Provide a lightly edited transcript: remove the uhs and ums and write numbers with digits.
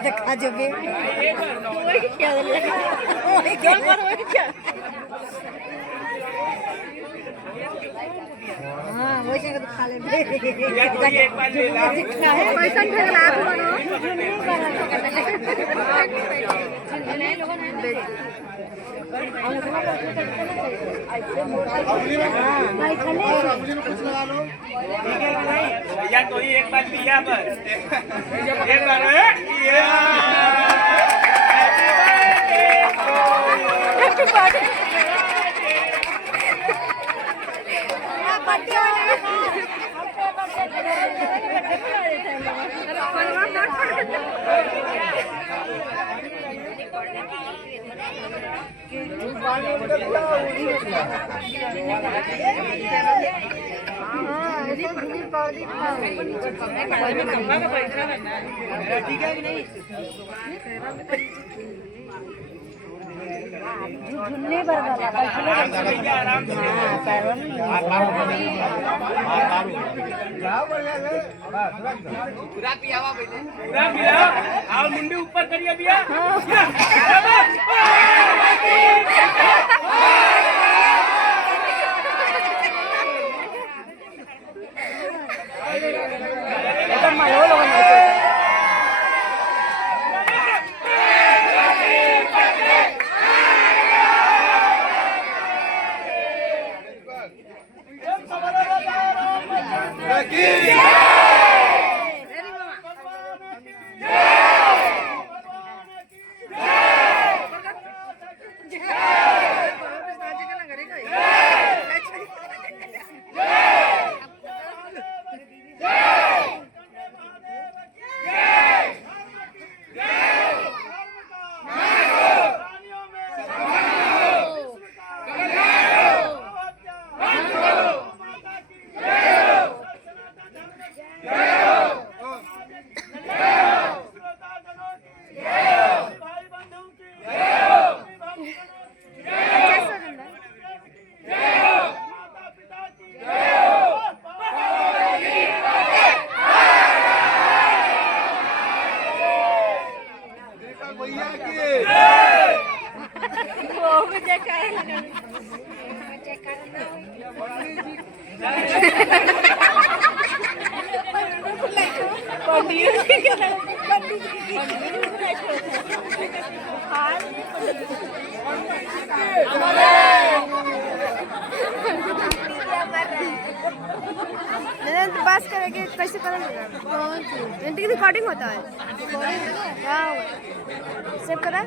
मत खा जोगे वही क्या वही क्या हाँ वही से खा ले एक बार ले ला पैसा ठेला आप बनो भैया तो ही एक बार पिया बस एक बार ठीक है कि नहीं झुन्ने बरगला आराम से पूरा पियावा पहले पूरा पिया और मुंडी ऊपर करिए भैया बस करेंगे कैसे करेंगे इंटी की रिकॉर्डिंग होता है सेव करा